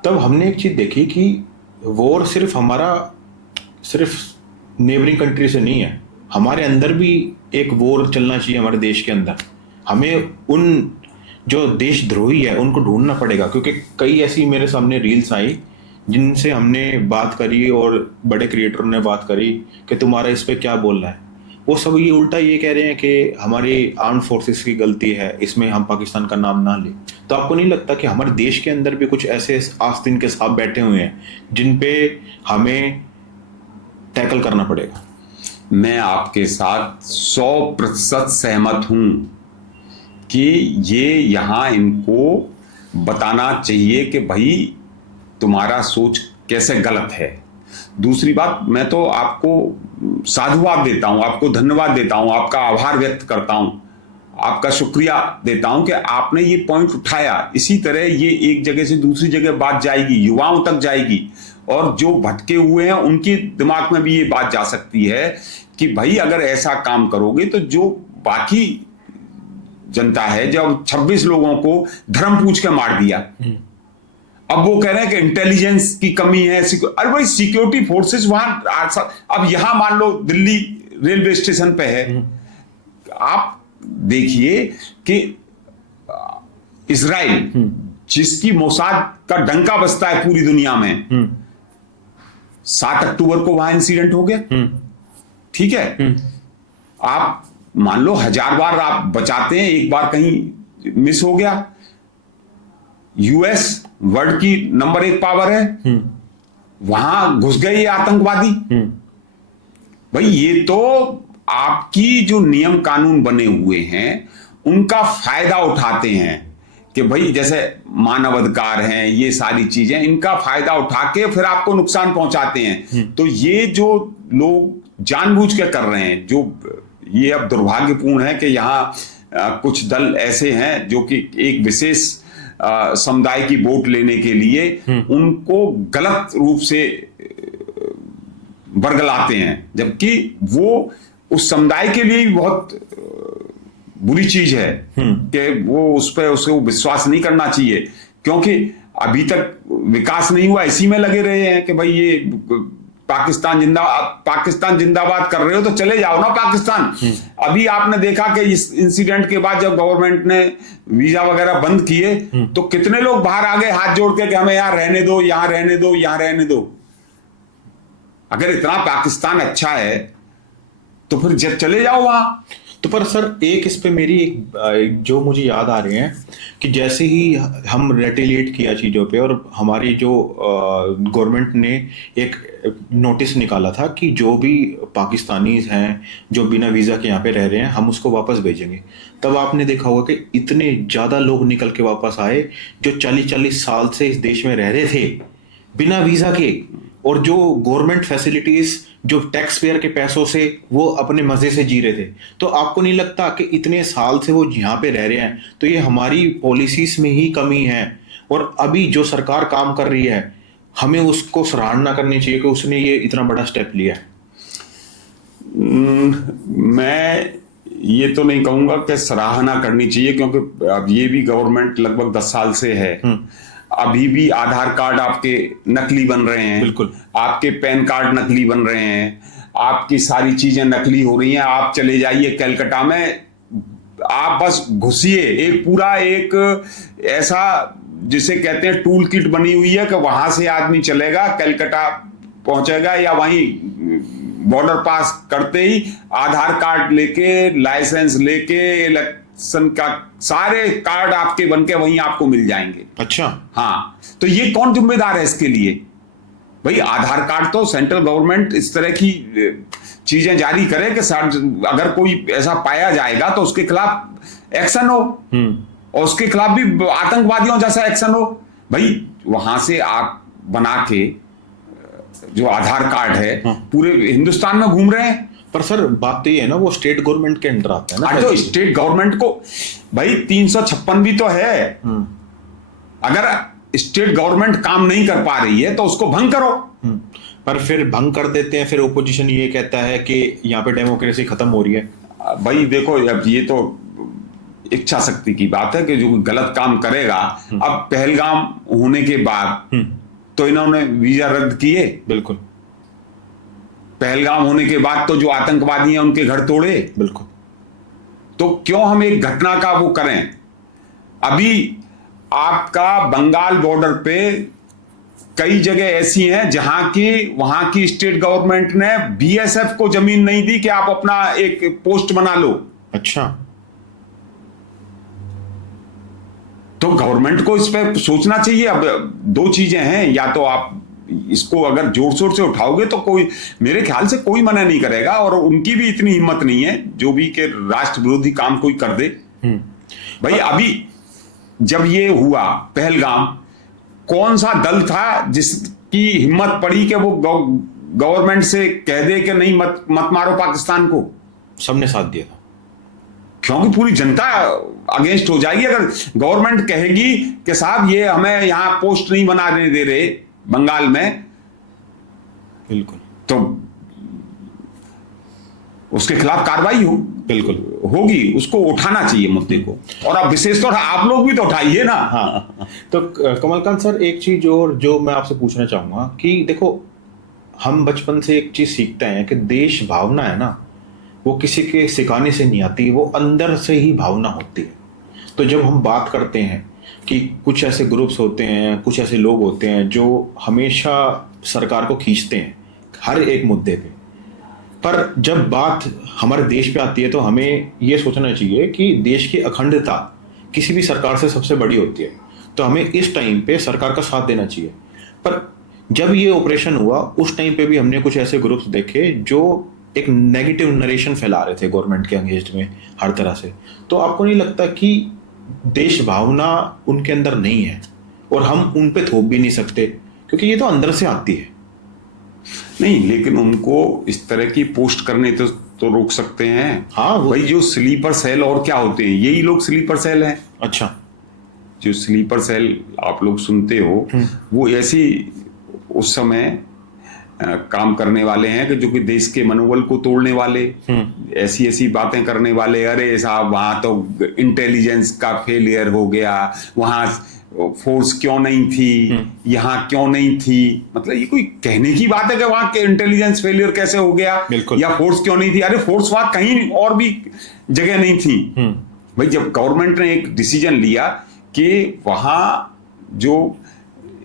तब हमने एक चीज देखी कि वॉर सिर्फ नेबरिंग कंट्री से नहीं है, हमारे अंदर भी एक वॉर चलना चाहिए। हमारे देश के अंदर हमें उन जो देशद्रोही है उनको ढूंढना पड़ेगा, क्योंकि कई ऐसी मेरे सामने रील्स आई जिनसे हमने बात करी और बड़े क्रिएटरों ने बात करी कि तुम्हारा इस पे क्या बोलना है। वो सब ये उल्टा ये कह रहे हैं कि हमारी आर्म फोर्सेस की गलती है, इसमें हम पाकिस्तान का नाम ना लें। तो आपको नहीं लगता कि हमारे देश के अंदर भी कुछ ऐसे आस्तीन के सांप बैठे हुए हैं जिन पे हमें टैकल करना पड़ेगा? मैं आपके साथ 100% सहमत हूं कि ये यहां इनको बताना चाहिए कि भाई तुम्हारा सोच कैसे गलत है। दूसरी बात, मैं तो आपको साधुवाद देता हूं, आपको धन्यवाद देता हूं, आपका आभार व्यक्त करता हूं, आपका शुक्रिया देता हूं कि आपने ये पॉइंट उठाया। इसी तरह ये एक जगह से दूसरी जगह बात जाएगी, युवाओं तक जाएगी, और जो भटके हुए हैं उनके दिमाग में भी ये बात जा सकती है कि भाई अगर ऐसा काम करोगे तो जो बाकी जनता है, जब 26 लोगों को धर्म पूछ के मार दिया, अब वो कह रहे हैं कि इंटेलिजेंस की कमी है। अरे भाई सिक्योरिटी फोर्सेस वहां, अब यहां मान लो दिल्ली रेलवे स्टेशन पे है, आप देखिए कि इजराइल जिसकी मोसाद का डंका बजता है पूरी दुनिया में, 7 अक्टूबर को वहां इंसिडेंट हो गया, ठीक है। आप मान लो 1000 बार आप बचाते हैं, एक बार कहीं मिस हो गया। यूएस वर्ल्ड की नंबर 1 पावर है, वहां घुस गए ये आतंकवादी। भाई ये तो आपकी जो नियम कानून बने हुए हैं उनका फायदा उठाते हैं कि भाई जैसे मानव अधिकार हैं, ये सारी चीजें, इनका फायदा उठा के फिर आपको नुकसान पहुंचाते हैं। तो ये जो लोग जानबूझ के कर रहे हैं, जो ये अब दुर्भाग्यपूर्ण है कि यहाँ कुछ दल ऐसे हैं जो कि एक विशेष समुदाय की वोट लेने के लिए उनको गलत रूप से बरगलाते हैं, जबकि वो उस समुदाय के लिए भी बहुत बुरी चीज है कि वो उस पर उसको विश्वास नहीं करना चाहिए, क्योंकि अभी तक विकास नहीं हुआ, इसी में लगे रहे हैं कि भाई ये पाकिस्तान जिंदाबाद कर रहे हो तो चले जाओ ना पाकिस्तान। अभी आपने देखा कि इस इंसिडेंट के बाद जब गवर्नमेंट ने वीजा वगैरह बंद किए तो कितने लोग बाहर आ गए हाथ जोड़ के कि हमें यहाँ रहने दो, यहाँ रहने दो, यहाँ रहने दो। अगर इतना पाकिस्तान अच्छा है तो फिर जब चले जाओ वहां। तो पर सर एक इस पे मेरी एक जो मुझे याद आ रहे हैं कि जैसे ही हम रेटिलिएट किया चीज़ों पे और हमारी जो गवर्नमेंट ने एक नोटिस निकाला था कि जो भी पाकिस्तानीज हैं जो बिना वीज़ा के यहाँ पे रह रहे हैं हम उसको वापस भेजेंगे, तब आपने देखा होगा कि इतने ज़्यादा लोग निकल के वापस आए जो 40-40 साल से इस देश में रह रहे थे बिना वीज़ा के, और जो गवर्नमेंट फैसिलिटीज जो टैक्स पेयर के पैसों से वो अपने मजे से जी रहे थे। तो आपको नहीं लगता कि इतने साल से वो यहाँ पे रह रहे हैं, तो ये हमारी पॉलिसीज में ही कमी है? और अभी जो सरकार काम कर रही है हमें उसको सराहना करनी चाहिए कि उसने ये इतना बड़ा स्टेप लिया है। मैं ये तो नहीं कहूंगा कि सराहना करनी चाहिए, क्योंकि अब ये भी गवर्नमेंट लगभग 10 साल से है। अभी भी आधार कार्ड आपके नकली बन रहे हैं, बिल्कुल, आपके पैन कार्ड नकली बन रहे हैं, आपकी सारी चीजें नकली हो रही हैं। आप चले जाइए कलकत्ता में, आप बस घुसिए, एक पूरा एक ऐसा जिसे कहते हैं टूल किट बनी हुई है कि वहां से आदमी चलेगा, कलकत्ता पहुंचेगा, या वहीं बॉर्डर पास करते ही आधार कार्ड लेके, लाइसेंस लेके, इलेक्शन का सारे कार्ड आपके बनके वहीं आपको मिल जाएंगे। अच्छा, हाँ, तो ये कौन जिम्मेदार है इसके लिए? भाई आधार कार्ड तो सेंट्रल गवर्नमेंट इस तरह की चीजें जारी करे कि अगर कोई ऐसा पाया जाएगा तो उसके खिलाफ एक्शन हो, और उसके खिलाफ भी आतंकवादियों जैसा एक्शन हो। भाई वहां से आप बना के जो आधार कार्ड है पूरे हिंदुस्तान में घूम रहे हैं। पर सर बात तो ये है ना, वो स्टेट गवर्नमेंट के अंडर आता है ना। तो स्टेट गवर्नमेंट को भाई 356 भी तो है। अगर स्टेट गवर्नमेंट काम नहीं कर पा रही है तो उसको भंग करो। पर फिर भंग कर देते हैं, फिर ओपोजिशन ये कहता है कि यहाँ पे डेमोक्रेसी खत्म हो रही है। भाई देखो, अब ये तो इच्छा शक्ति की बात है कि जो गलत काम करेगा। अब पहलगाम होने के बाद तो इन्होंने वीजा रद्द किए, बिल्कुल। पहलगाम होने के बाद तो जो आतंकवादी हैं उनके घर तोड़े, बिल्कुल। तो क्यों हम एक घटना का वो करें? अभी आपका बंगाल बॉर्डर पे कई जगह ऐसी हैं जहां की वहां की स्टेट गवर्नमेंट ने बीएसएफ को जमीन नहीं दी कि आप अपना एक पोस्ट बना लो। अच्छा, तो गवर्नमेंट को इस पे सोचना चाहिए। अब दो चीजें हैं, या तो आप इसको अगर जोर शोर से उठाओगे तो कोई, मेरे ख्याल से कोई मना नहीं करेगा, और उनकी भी इतनी हिम्मत नहीं है जो भी कि राष्ट्र विरोधी काम कोई कर दे। भाई अभी जब ये हुआ पहलगाम, कौन सा दल था जिसकी हिम्मत पड़ी कि वो गवर्नमेंट से कह दे कि नहीं मत मारो पाकिस्तान को? सबने साथ दिया था, क्योंकि पूरी जनता अगेंस्ट हो जाएगी अगर गवर्नमेंट कहेगी कि साहब ये हमें यहां पोस्ट नहीं बनाने दे रहे बंगाल में। बिल्कुल, तो उसके खिलाफ कार्रवाई हो, बिल्कुल होगी। उसको उठाना चाहिए मुद्दे को, और अब विशेष तौर आप लोग भी तो उठाइए ना। हाँ, तो कमलकांत सर एक चीज और जो मैं आपसे पूछना चाहूंगा कि देखो, हम बचपन से एक चीज सीखते हैं कि देश भावना है ना, वो किसी के सिखाने से नहीं आती, वो अंदर से ही भावना होती है। तो जब हम बात करते हैं कि कुछ ऐसे ग्रुप्स होते हैं, कुछ ऐसे लोग होते हैं जो हमेशा सरकार को खींचते हैं हर एक मुद्दे पे, पर जब बात हमारे देश पे आती है तो हमें ये सोचना चाहिए कि देश की अखंडता किसी भी सरकार से सबसे बड़ी होती है, तो हमें इस टाइम पे सरकार का साथ देना चाहिए। पर जब ये ऑपरेशन हुआ उस टाइम पे भी हमने कुछ ऐसे ग्रुप्स देखे जो एक नेगेटिव नरेशन फैला रहे थे गवर्नमेंट के अगेंस्ट में हर तरह से। तो आपको नहीं लगता कि देश भावना उनके अंदर नहीं है, और हम उन पे थोप भी नहीं सकते क्योंकि ये तो अंदर से आती है? नहीं, लेकिन उनको इस तरह की पोस्ट करने तो रोक सकते हैं। हाँ, भाई जो स्लीपर सेल और क्या होते हैं, यही लोग स्लीपर सेल हैं। अच्छा, जो स्लीपर सेल आप लोग सुनते हो वो ऐसी उस समय काम करने वाले हैं कि जो कि देश के मनोबल को तोड़ने वाले, ऐसी ऐसी बातें करने वाले। अरे साहब वहां तो इंटेलिजेंस का फेलियर हो गया, वहां फोर्स क्यों नहीं थी, यहाँ क्यों नहीं थी। मतलब ये कोई कहने की बात है कि वहां के इंटेलिजेंस फेलियर कैसे हो गया, या फोर्स क्यों नहीं थी? अरे फोर्स वहां कहीं और भी जगह नहीं थी। भाई जब गवर्नमेंट ने एक डिसीजन लिया कि वहां जो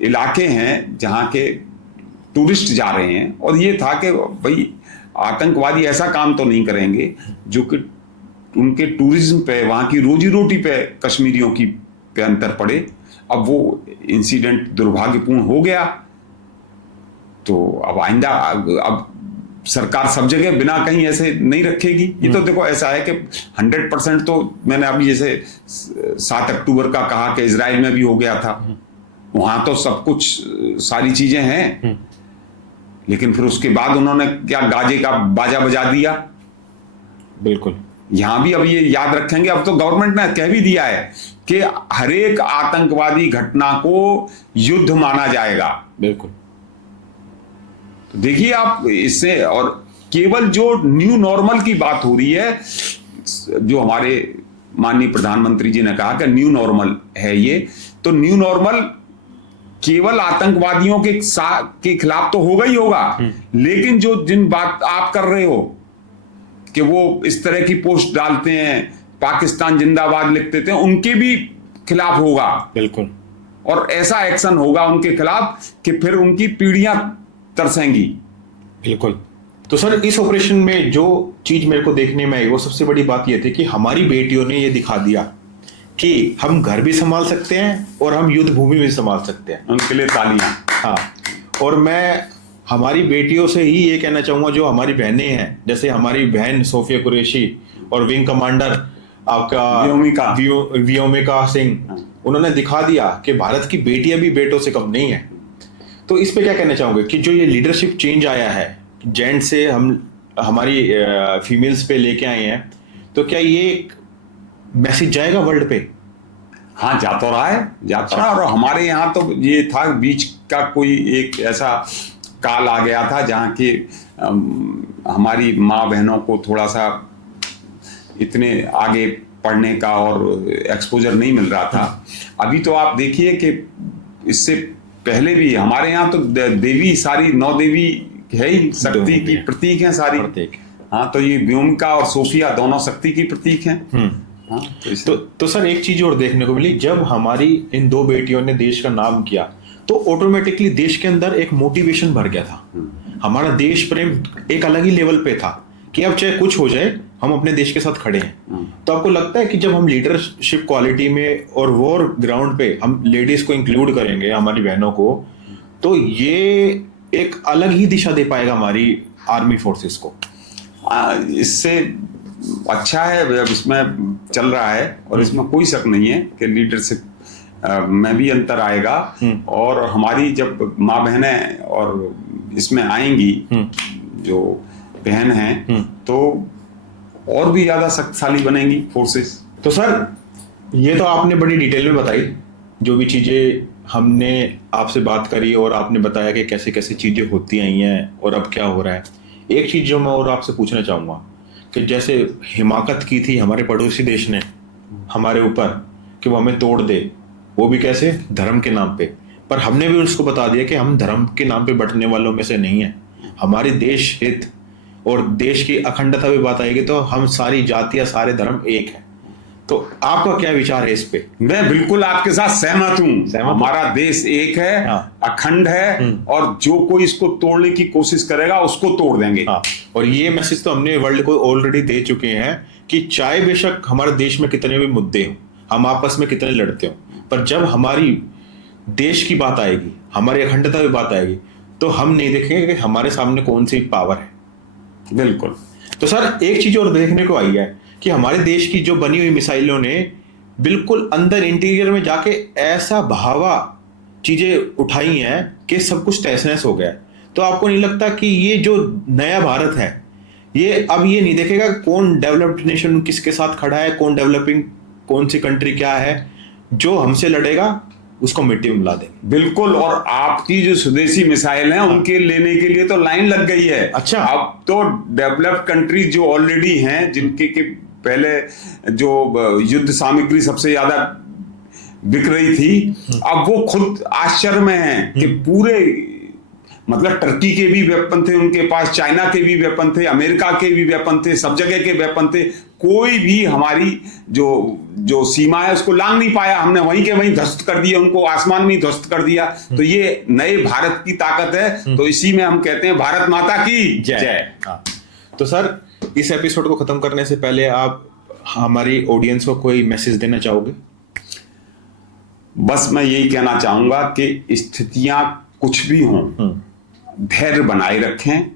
इलाके हैं जहां के टूरिस्ट जा रहे हैं, और ये था कि भाई आतंकवादी ऐसा काम तो नहीं करेंगे जो कि उनके टूरिज्म पे, वहां की रोजी रोटी पे कश्मीरियों की पे अंतर पड़े। अब वो इंसिडेंट दुर्भाग्यपूर्ण हो गया, तो अब आइंदा अब सरकार सब जगह बिना कहीं ऐसे नहीं रखेगी। ये तो देखो ऐसा है कि 100% तो मैंने अभी जैसे 7 अक्टूबर का कहा कि इजराइल में भी हो गया था, वहां तो सब कुछ सारी चीजें हैं, लेकिन फिर उसके बाद उन्होंने क्या गाजे का बाजा बजा दिया। बिल्कुल। यहां भी अब ये याद रखेंगे, अब तो गवर्नमेंट ने कह भी दिया है कि हर एक आतंकवादी घटना को युद्ध माना जाएगा। बिल्कुल। तो देखिए आप इससे, और केवल जो न्यू नॉर्मल की बात हो रही है, जो हमारे माननीय प्रधानमंत्री जी ने कहा कि न्यू नॉर्मल है ये, तो न्यू नॉर्मल केवल आतंकवादियों के खिलाफ तो होगा ही होगा, लेकिन जो जिन बात आप कर रहे हो कि वो इस तरह की पोस्ट डालते हैं, पाकिस्तान जिंदाबाद लिख देते हैं, उनके भी खिलाफ होगा। बिल्कुल। और ऐसा एक्शन होगा उनके खिलाफ कि फिर उनकी पीढ़ियां तरसेंगी। बिल्कुल। तो सर, इस ऑपरेशन में जो चीज मेरे को देखने में आई वो सबसे बड़ी बात ये थी कि हमारी बेटियों ने ये दिखा दिया कि हम घर भी संभाल सकते हैं और हम युद्ध भूमि भी संभाल सकते हैं। उनके लिए तालियां। हाँ, और मैं हमारी बेटियों से ही ये कहना चाहूंगा, जो हमारी बहनें हैं, जैसे हमारी बहन सोफिया कुरैशी और विंग कमांडर आपका व्योमिका सिंह, उन्होंने दिखा दिया कि भारत की बेटियां भी बेटों से कम नहीं है। तो इस पे क्या कहना चाहूंगे कि जो ये लीडरशिप चेंज आया है, जेंट से हम हमारी फीमेल्स पे लेके आए हैं, तो क्या ये एक मैसेज जाएगा वर्ल्ड पे? हाँ, जा तो रहा है। और हमारे यहाँ तो ये था, बीच का कोई एक ऐसा काल आ गया था जहाँ की हमारी माँ बहनों को थोड़ा सा इतने आगे पढ़ने का और एक्सपोजर नहीं मिल रहा था। अभी तो आप देखिए कि इससे पहले भी हमारे यहाँ तो देवी सारी 9 देवी है ही, शक्ति की प्रतीक हैं सारी। हाँ, तो ये व्योमिका और सोफिया दोनों शक्ति की प्रतीक हैं। हाँ, तो सर एक चीज और देखने को मिली, जब हमारी इन 2 बेटियों ने देश का नाम किया तो ऑटोमेटिकली देश के अंदर एक मोटिवेशन भर गया था। हमारा देश प्रेम एक अलग ही लेवल पे था कि अब चाहे कुछ हो जाए हम अपने देश के साथ खड़े हैं। तो आपको लगता है कि जब हम लीडरशिप क्वालिटी में और वॉर ग्राउंड पे हम लेडीज को इंक्लूड करेंगे, हमारी बहनों को, तो ये एक अलग ही दिशा दे पाएगा हमारी आर्मी फोर्सेस को? इससे अच्छा है, अब इसमें चल रहा है और इसमें कोई शक नहीं है कि लीडरशिप में भी अंतर आएगा। और हमारी जब माँ बहनें और इसमें आएंगी, जो बहन हैं, तो और भी ज्यादा शक्तिशाली बनेंगी फोर्सेस। तो सर ये तो आपने बड़ी डिटेल में बताई, जो भी चीजें हमने आपसे बात करी और आपने बताया कि कैसे कैसे चीजें होती आई हैं और अब क्या हो रहा है। एक चीज जो मैं और आपसे पूछना चाहूंगा कि जैसे हिमाकत की थी हमारे पड़ोसी देश ने हमारे ऊपर कि वो हमें तोड़ दे, वो भी कैसे? धर्म के नाम पे। पर हमने भी उसको बता दिया कि हम धर्म के नाम पे बंटने वालों में से नहीं है। हमारे देश हित और देश की अखंडता पे बात आएगी तो हम सारी जातियां, सारे धर्म एक है। तो आपका क्या विचार है इस पे? मैं बिल्कुल आपके साथ सहमत हूं। हमारा देश एक है, अखंड है, और जो कोई इसको तोड़ने की कोशिश करेगा उसको तोड़ देंगे। और ये मैसेज तो हमने वर्ल्ड को ऑलरेडी दे चुके हैं कि चाहे बेशक हमारे देश में कितने भी मुद्दे हो, हम आपस में कितने लड़ते हो, पर जब हमारी देश की बात आएगी, हमारी अखंडता की बात आएगी, तो हम नहीं देखेंगे कि हमारे सामने कौन सी पावर है। बिल्कुल। तो सर एक चीज और देखने को आई है कि हमारे देश की जो बनी हुई मिसाइलों ने बिल्कुल अंदर इंटीरियर में जाके ऐसा बहावा चीजें उठाई हैं कि सब कुछ तहस नहस हो गया। तो आपको नहीं लगता कि ये जो नया भारत है, ये अब ये नहीं देखेगा कौन डेवलप्ड नेशन किसके साथ खड़ा है, कौन डेवलपिंग कौन सी कंट्री क्या है, जो हमसे लड़ेगा उसको मिट्टी में मिला देंगे? बिल्कुल। और आपकी जो स्वदेशी मिसाइल हैं, उनके लेने के लिए तो लाइन लग गई है। अच्छा। अब तो डेवलप्ड कंट्रीज जो ऑलरेडी हैं, जिनके के पहले जो युद्ध सामग्री सबसे ज्यादा बिक रही थी, अब वो खुद आश्चर्य में हैं कि पूरे, मतलब टर्की के भी वेपन थे उनके पास, चाइना के भी वेपन थे, अमेरिका के भी वेपन थे, सब जगह के वेपन थे। कोई भी हमारी जो सीमा है उसको लांघ नहीं पाया। हमने वहीं के वहीं ध्वस्त कर दिया, उनको आसमान में ध्वस्त कर दिया। तो ये नए भारत की ताकत है। तो इसी में हम कहते हैं भारत माता की जय। तो सर इस एपिसोड को खत्म करने से पहले आप हमारी ऑडियंस को कोई मैसेज देना चाहोगे? बस मैं यही कहना चाहूंगा कि स्थितियां कुछ भी हों, धैर्य बनाए रखें,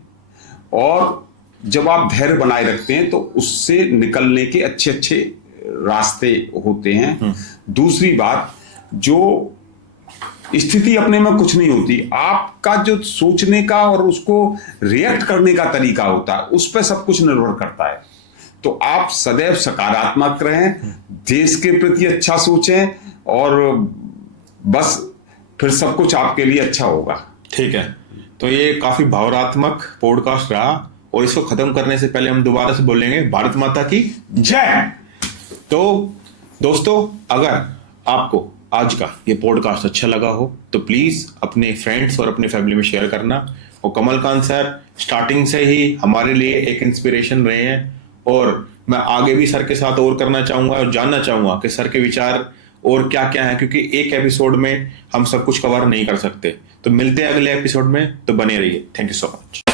और जब आप धैर्य बनाए रखते हैं तो उससे निकलने के अच्छे अच्छे रास्ते होते हैं। दूसरी बात, जो स्थिति अपने में कुछ नहीं होती, आपका जो सोचने का और उसको रिएक्ट करने का तरीका होता है, उस पर सब कुछ निर्भर करता है। तो आप सदैव सकारात्मक रहें, देश के प्रति अच्छा सोचें, और बस फिर सब कुछ आपके लिए अच्छा होगा। ठीक है, तो ये काफी भावनात्मक पॉडकास्ट रहा, और इसको खत्म करने से पहले हम दोबारा से बोलेंगे भारत माता की जय। तो दोस्तों, अगर आपको आज का ये पॉडकास्ट अच्छा लगा हो तो प्लीज अपने फ्रेंड्स और अपने फैमिली में शेयर करना। और कमलकांत सर स्टार्टिंग से ही हमारे लिए एक इंस्पिरेशन रहे हैं, और मैं आगे भी सर के साथ और करना चाहूंगा और जानना चाहूंगा कि सर के विचार और क्या क्या है, क्योंकि एक एपिसोड में हम सब कुछ कवर नहीं कर सकते। तो मिलते हैं अगले एपिसोड में, तो बने रहिए। Thank you so much.